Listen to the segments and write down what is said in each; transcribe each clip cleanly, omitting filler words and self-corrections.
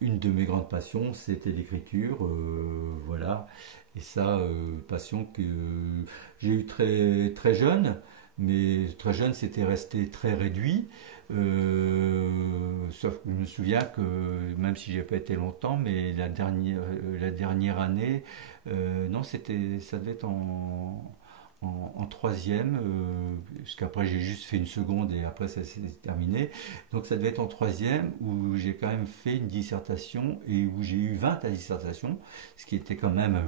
une de mes grandes passions, c'était l'écriture, voilà. Et ça, passion que j'ai eu très jeune, mais très jeune, c'était resté très réduit. Sauf que je me souviens que, même si j'ai pas été longtemps, mais la dernière année, non, ça devait être en troisième, parce qu'après j'ai juste fait une seconde et après ça s'est terminé. Donc ça devait être en troisième où j'ai quand même fait une dissertation et où j'ai eu 20 à dissertation, ce qui était quand même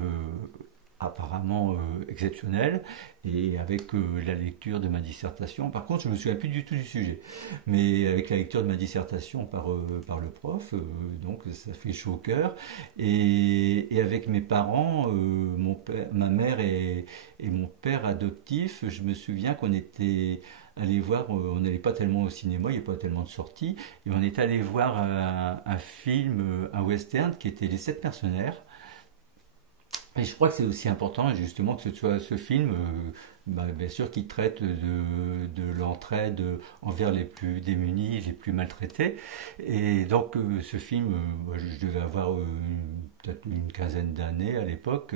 apparemment exceptionnel, et avec la lecture de ma dissertation. Par contre, je me souviens plus du tout du sujet, mais avec la lecture de ma dissertation par le prof, donc ça fait chaud au cœur. Et avec mes parents, ma mère et mon père adoptif, je me souviens qu'on était allé voir, on n'allait pas tellement au cinéma, il n'y a pas tellement de sorties, et on est allé voir un film, un western qui était Les Sept Mercenaires. Et je crois que c'est aussi important justement que ce soit ce film, bien sûr, qui traite de l'entraide envers les plus démunis, les plus maltraités. Et donc ce film, je devais avoir peut-être une quinzaine d'années à l'époque.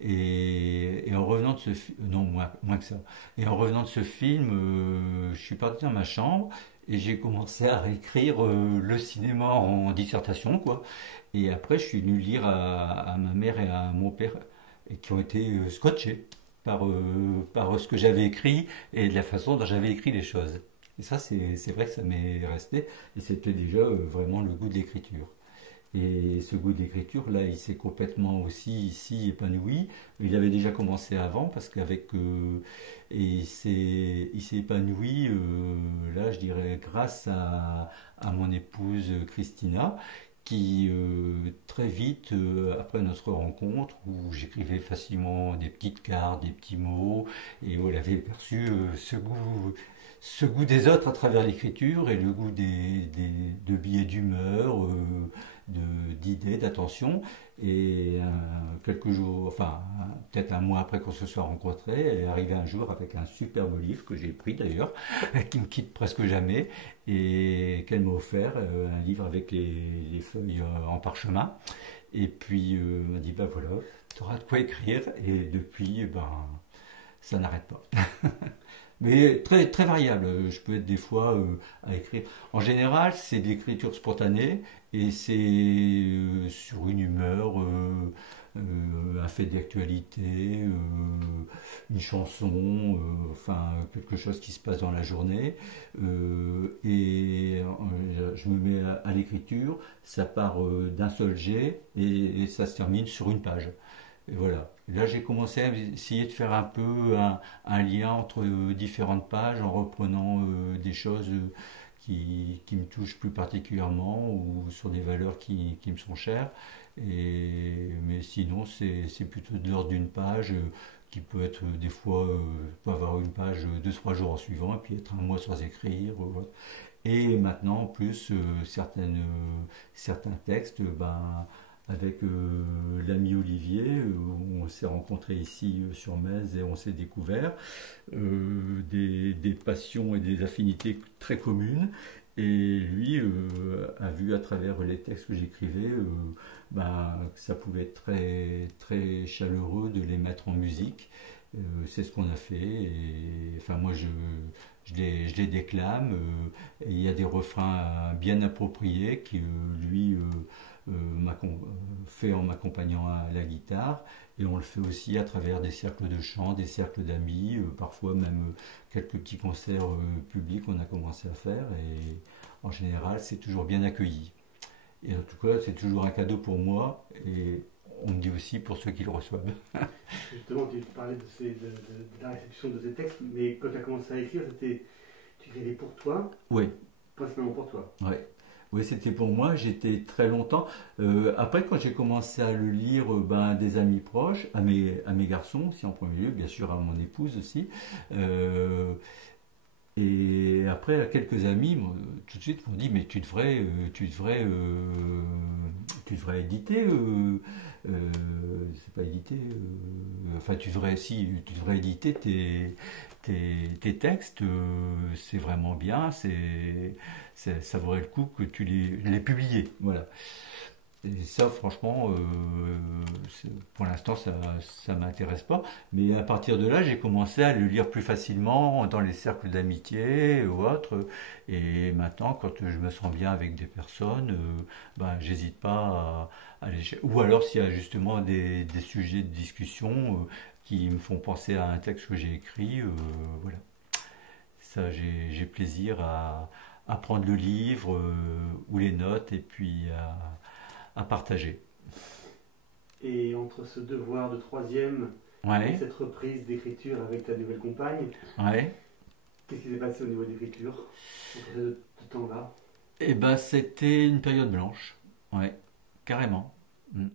Et en revenant de ce film, non, moins que ça. Et en revenant de ce film, je suis parti dans ma chambre. Et j'ai commencé à réécrire le cinéma en dissertation, quoi. Et après, je suis venu lire à ma mère et à mon père, et qui ont été scotchés par ce que j'avais écrit et de la façon dont j'avais écrit les choses. Et ça, c'est vrai que ça m'est resté. Et c'était déjà vraiment le goût de l'écriture. Et ce goût de l'écriture, là, il s'est complètement aussi ici épanoui. Il avait déjà commencé avant, parce qu'avec et il s'est épanoui, là, je dirais, grâce à mon épouse Christina, qui très vite, après notre rencontre, où j'écrivais facilement des petites cartes, des petits mots, et où elle avait perçu ce goût des autres à travers l'écriture et le goût de billets d'humeur, d'idées, d'attention. Et quelques jours, enfin peut-être un mois après qu'on se soit rencontrés, elle est arrivée un jour avec un superbe livre que j'ai pris d'ailleurs, qui me quitte presque jamais, et qu'elle m'a offert, un livre avec les feuilles en parchemin. Et puis elle m'a dit, ben voilà, tu auras de quoi écrire. Et depuis, ben ça n'arrête pas. Mais très variable. Je peux être des fois à écrire. En général, c'est de l'écriture spontanée et c'est sur une humeur, un fait d'actualité, une chanson, enfin quelque chose qui se passe dans la journée. Je me mets à l'écriture, ça part d'un seul jet et ça se termine sur une page. Et voilà. Là, j'ai commencé à essayer de faire un peu un lien entre différentes pages en reprenant des choses qui me touchent plus particulièrement ou sur des valeurs qui me sont chères. Mais sinon, c'est plutôt de l'ordre d'une page qui peut être des fois, peut avoir une page 2-3 jours en suivant et puis être un mois sans écrire. Voilà. Et maintenant, en plus, certains textes, ben, avec l'ami Olivier, on s'est rencontrés ici sur Metz et on s'est découvert des passions et des affinités très communes. Et lui a vu à travers les textes que j'écrivais, ben, que ça pouvait être très chaleureux de les mettre en musique. C'est ce qu'on a fait. Et, enfin, moi, je les déclame. Et il y a des refrains bien appropriés qui, lui, fait en m'accompagnant à la guitare, et on le fait aussi à travers des cercles de chant, des cercles d'amis, parfois même quelques petits concerts publics qu'on a commencé à faire, et en général c'est toujours bien accueilli. Et en tout cas c'est toujours un cadeau pour moi, et on me dit aussi pour ceux qui le reçoivent. Justement, tu parlais de la réception de tes textes, mais quand tu as commencé à écrire, tu écrivais pour toi? Oui. Principalement pour toi? Oui. Oui, c'était pour moi, j'étais très longtemps. Après, quand j'ai commencé à le lire, ben, à des amis proches, à mes garçons aussi en premier lieu, bien sûr à mon épouse aussi. Et après, à quelques amis, tout de suite m'ont dit, mais tu devrais éditer. C'est pas éditer. Enfin, tu devrais éditer tes textes. C'est vraiment bien. Ça vaudrait le coup que tu les publies. Voilà. Et ça, franchement, pour l'instant, ça m'intéresse pas. Mais à partir de là, j'ai commencé à le lire plus facilement dans les cercles d'amitié ou autres. Et maintenant, quand je me sens bien avec des personnes, ben, j'hésite pas à aller ou alors s'il y a justement des sujets de discussion qui me font penser à un texte que j'ai écrit, voilà. Ça, j'ai plaisir à prendre le livre ou les notes et puis à partager. Et entre ce devoir de troisième et Ouais, cette reprise d'écriture avec ta nouvelle compagne, ouais. qu'est-ce qui s'est passé au niveau de l'écriture entre ces deux temps-là? Et ben, c'était une période blanche. Ouais, carrément. Mm.